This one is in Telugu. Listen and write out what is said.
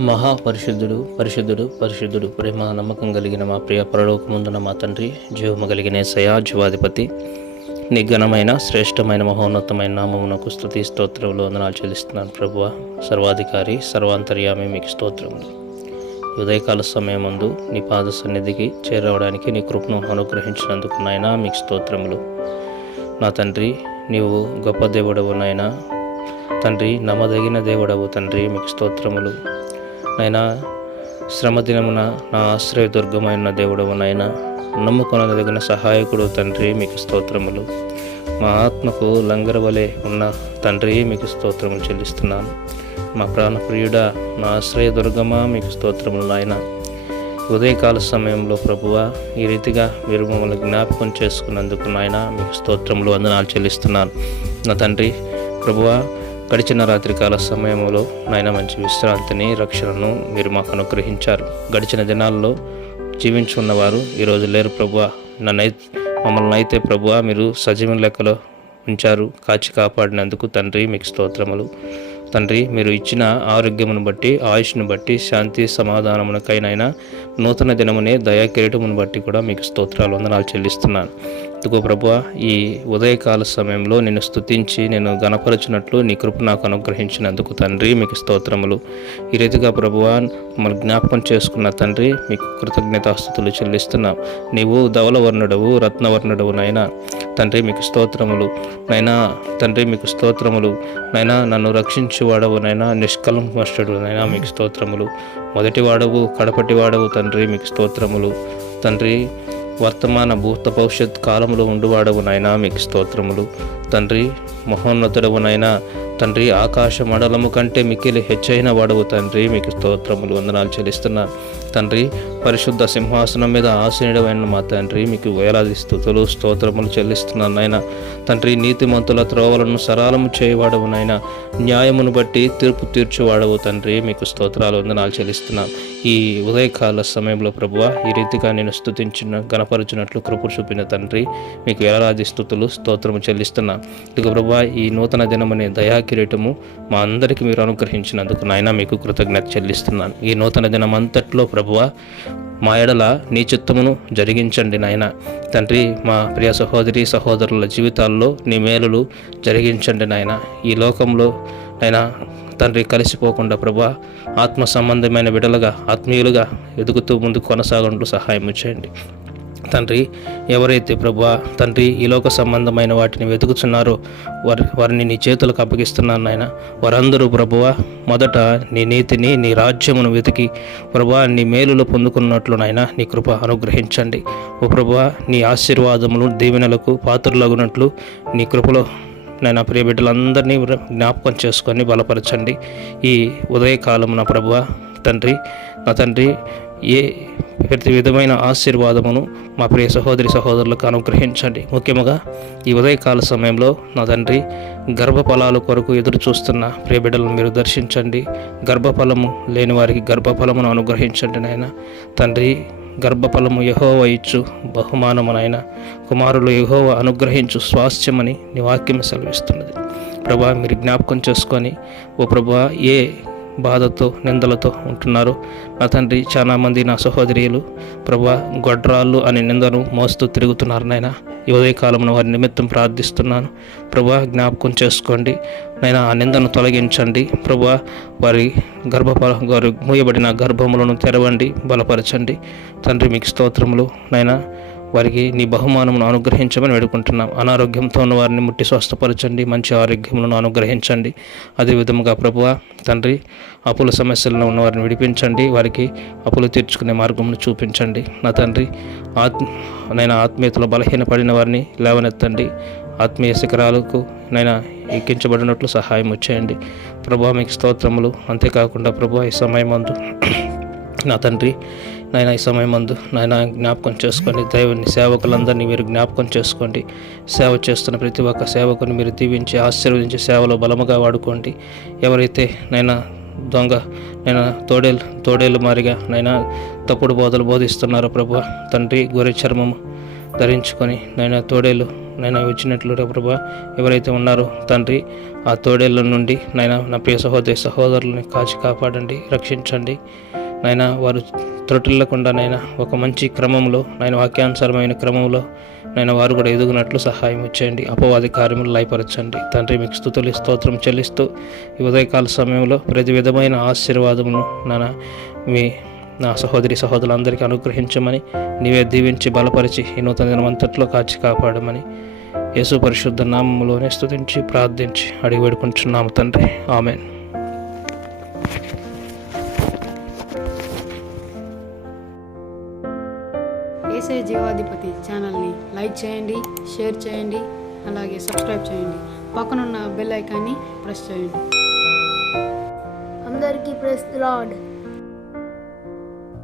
మహాపరిశుద్ధుడు పరిశుద్ధుడు పరిశుద్ధుడు ప్రేమ నమ్మకం కలిగిన మా ప్రియ పరలోకముందున మా తండ్రి, జీవము కలిగిన యేసయ్య, జీవాధిపతి, నీ ఘనమైన శ్రేష్టమైన మహోన్నతమైన నామమునకు స్తుతి స్తోత్రములు వందనాలు చెల్లిస్తున్నాను. ప్రభువ, సర్వాధికారి సర్వాంతర్యామి, మీకు స్తోత్రములు. ఉదయకాల సమయమందు నీ పాద సన్నిధికి చేరవడానికి నీ కృపను అనుగ్రహించినందుకు నాయనా మీకు స్తోత్రములు. నా తండ్రి, నీవు గొప్ప దేవుడవు నాయనా. తండ్రి, నమ్మదగిన దేవుడవు తండ్రి, మీకు స్తోత్రములు. నైనా శ్రమ దినమున నా ఆశ్రయదుర్గమైన దేవుడవు నాయనా, నమ్ముకొనదగిన సహాయకుడు తండ్రి, మీకు స్తోత్రములు. మా ఆత్మకు లంగరవలే ఉన్న తండ్రి, మీకు స్తోత్రములు చెల్లిస్తున్నాను. మా ప్రాణప్రియుడా, నా ఆశ్రయదుర్గమా, మీకు స్తోత్రములు నాయన. ఉదయకాల సమయంలో ప్రభువా, ఈ రీతిగా మీరు మమ్మల్ని జ్ఞాపకం చేసుకున్నందుకు నాయన మీకు స్తోత్రములు వందనాలు చెల్లిస్తున్నాను. నా తండ్రి ప్రభువా, గడిచిన రాత్రికాల సమయంలో నాయన మంచి విశ్రాంతిని, రక్షణను మీరు మాకు అనుగ్రహించారు. గడిచిన దినాల్లో జీవించున్నవారు ఈరోజు లేరు ప్రభువా. మమ్మల్ని అయితే ప్రభువా మీరు సజీవం లెక్కలో ఉంచారు, కాచి కాపాడినందుకు తండ్రి మీకు స్తోత్రములు. తండ్రి, మీరు ఇచ్చిన ఆరోగ్యమును బట్టి, ఆయుష్ను బట్టి, శాంతి సమాధానమునకైనా నూతన దినమునే దయా కిరీటమును బట్టి కూడా మీకు స్తోత్రాలు వందనాలు చెల్లిస్తున్నాను. ఇదిగో ప్రభువా, ఈ ఉదయకాల సమయంలో నేను స్తుతించి నేను గణపరచినట్లు నీ కృప నాకు అనుగ్రహించినందుకు తండ్రి మీకు స్తోత్రములు. ఈ రీతిగా ప్రభువా మమ్మల్ని జ్ఞాపకం చేసుకున్న తండ్రి మీకు కృతజ్ఞతాస్తుతులు చెల్లిస్తున్నాం. నీవు ధవలవర్ణుడవు, రత్నవర్ణుడవు నాయనా. తండ్రి మీకు స్తోత్రములు నైనా. తండ్రి మీకు స్తోత్రములు నైనా. నన్ను రక్షించువాడవు నైనా, నిష్కలంకష్టుడు నైనా, మీకు స్తోత్రములు. మొదటి వాడవు, కడపటి వాడవు తండ్రి, మీకు స్తోత్రములు. తండ్రి, వర్తమాన భూత భవిష్యత్ కాలంలో ఉండువాడవు నాయనా, మీకు స్తోత్రములు. తండ్రి, మహోన్నతుడవు నాయనా. తండ్రి, ఆకాశ మండలము కంటే మిక్కిలి హెచ్చైన వాడవు తండ్రి, మీకు స్తోత్రములు వందనాలు చెల్లిస్తున్నా. తండ్రి, పరిశుద్ధ సింహాసనం మీద ఆసీనుడైన మా తండ్రి మీకు వేలాది స్తుతులు స్తోత్రములు చెల్లిస్తున్నాను నాయన. తండ్రి, నీతిమంతుల త్రోవలను సరళము చేయవాడవు నాయన. న్యాయమును బట్టి తీర్పు తీర్చువాడవు తండ్రి, మీకు స్తోత్రాలు వందనాలు చెల్లిస్తున్నాం. ఈ ఉదయకాల సమయంలో ప్రభువా, ఈ రీతిగా నేను స్తుతించిన గణపరచినట్లు కృప చూపిన తండ్రి మీకు వేలాది స్తుతులు స్తోత్రము చెల్లిస్తున్నా. ఇక ప్రభువా, ఈ నూతన దినమనే దయా కిరీటము మా అందరికీ మీరు అనుగ్రహించినందుకు నాయన మీకు కృతజ్ఞత చెల్లిస్తున్నాను. ఈ నూతన దినం అంతట్లో ప్రభువా మా ఎడల నీ చిత్తమును జరిగించండి నాయన. తండ్రి, మా ప్రియ సహోదరి సహోదరుల జీవితాల్లో నీ మేలులు జరిగించండి నాయన. ఈ లోకంలో నైనా తండ్రి కలిసిపోకుండా ప్రభా ఆత్మ సంబంధమైన బిడ్డలుగా, ఆత్మీయులుగా ఎదుగుతూ ముందుకు కొనసాగంటూ సహాయం చేయండి తండ్రి. ఎవరైతే ప్రభువా తండ్రి ఈ లోక సంబంధమైన వాటిని వెతుకుతున్నారో వారిని నీ చేతులకు అప్పగిస్తున్నాను నాయన. వారందరూ ప్రభువా మొదట నీ నీతిని, నీ రాజ్యమును వెతికి ప్రభువా నీ మేలులు పొందుకున్నట్లు నాయన నీ కృప అనుగ్రహించండి. ఓ ప్రభువా, నీ ఆశీర్వాదములు దీవెనలకు పాత్రలగునట్లు నీ కృపలో నేను ప్రియ బిడ్డలందరినీ జ్ఞాపకం చేసుకొని బలపరచండి. ఈ ఉదయకాలమున ప్రభువా తండ్రి, నా తండ్రి, ఏ ప్రతి విధమైన ఆశీర్వాదమును మా ప్రియ సహోదరి సహోదరులకు అనుగ్రహించండి. ముఖ్యంగా ఈ ఉదయకాల సమయంలో నా తండ్రి గర్భఫలాల కొరకు ఎదురు చూస్తున్న ప్రియ బిడ్డలను మీరు దర్శించండి. గర్భఫలము లేని వారికి గర్భఫలమును అనుగ్రహించండి నాయన. తండ్రి, గర్భఫలము యెహోవా ఇచ్చు బహుమానమునైనా, కుమారులు యెహోవా అనుగ్రహించు స్వాస్థ్యమని నీ వాక్యం సెలవిస్తున్నది. ప్రభా, మీరు జ్ఞాపకం చేసుకొని ఓ ప్రభా ఏ బాధతో నిందలతో ఉంటున్నారు నా తండ్రి. చాలామంది నా సహోదరులు ప్రభా గొడ్రాళ్ళు అనే నిందను మోస్తూ తిరుగుతున్నారు నాయన. ఈ ఉదయకాలంలో వారి నిమిత్తం ప్రార్థిస్తున్నాను ప్రభా. జ్ఞాపకం చేసుకోండి నైనా, ఆ నిందను తొలగించండి ప్రభా. వారి వారు మూయబడిన గర్భములను తెరవండి, బలపరచండి తండ్రి. మీకు స్తోత్రములు నైనా. వారికి నీ బహుమానమును అనుగ్రహించమని వేడుకుంటున్నాం. అనారోగ్యంతో ఉన్న వారిని ముట్టి స్వస్థపరచండి, మంచి ఆరోగ్యములను అనుగ్రహించండి. అదేవిధముగా ప్రభువా తండ్రి, అప్పుల సమస్యలను ఉన్న వారిని విడిపించండి. వారికి అప్పులు తీర్చుకునే మార్గమును చూపించండి నా తండ్రి. నైనా ఆత్మీయతలో బలహీనపడిన వారిని లేవనెత్తండి. ఆత్మీయ శిఖరాలకు నైనా ఎక్కించబడినట్లు సహాయం వచ్చేయండి ప్రభువా. మీకు స్తోత్రములు. అంతేకాకుండా ప్రభువా ఈ సమయమందు నా తండ్రి నాయన, ఈ సమయమందు నాయన జ్ఞాపకం చేసుకోండి. దైవాన్ని సేవకులందరినీ మీరు జ్ఞాపకం చేసుకోండి. సేవ చేస్తున్న ప్రతి ఒక్క సేవకుని మీరు దీవించి ఆశీర్వదించి సేవలో బలముగా వాడుకోండి. ఎవరైతే నైనా దొంగ నైనా తోడేళ్ళు మారిగా నైనా తప్పుడు బోధలు బోధిస్తున్నారో ప్రభువా తండ్రి, గొర్రె చర్మము ధరించుకొని నైనా తోడేలు నేను వచ్చినట్లు ప్రభా ఎవరైతే ఉన్నారో తండ్రి ఆ తోడేళ్ళ నుండి నైనా నా ప్రియ సహోదరులని కాచి కాపాడండి, రక్షించండి నైనా. వారు త్రొటిల్లకుండా నైనా ఒక మంచి క్రమంలో నైనా వాక్యానుసారమైన క్రమంలో నైనా వారు కూడా ఎదుగునట్లు సహాయం ఇచ్చేయండి. అపవాది కార్యములు లయపరచండి తండ్రి. మీకు స్తుతులు స్తోత్రం చెల్లిస్తూ ఈ ఉదయకాల సమయంలో ప్రతి విధమైన ఆశీర్వాదమును నా సహోదరులందరికీ అనుగ్రహించమని, నీవే దీవించి బలపరిచి ఈ నూతన దినమంతట్లో కాచి కాపాడమని యేసు పరిశుద్ధ నామములోనే స్తుతించి ప్రార్థించి అడిగి వేడుకుంటున్నాము తండ్రి. ఆమెన్. యేసయ్య జీవాధిపతి ఛానల్ని లైక్ చేయండి, షేర్ చేయండి, అలాగే సబ్స్క్రైబ్ చేయండి. పక్కనున్న బెల్ ఐకాన్ని ప్రెస్ చేయండి. అందరికీ ప్రెస్ ది లార్డ్.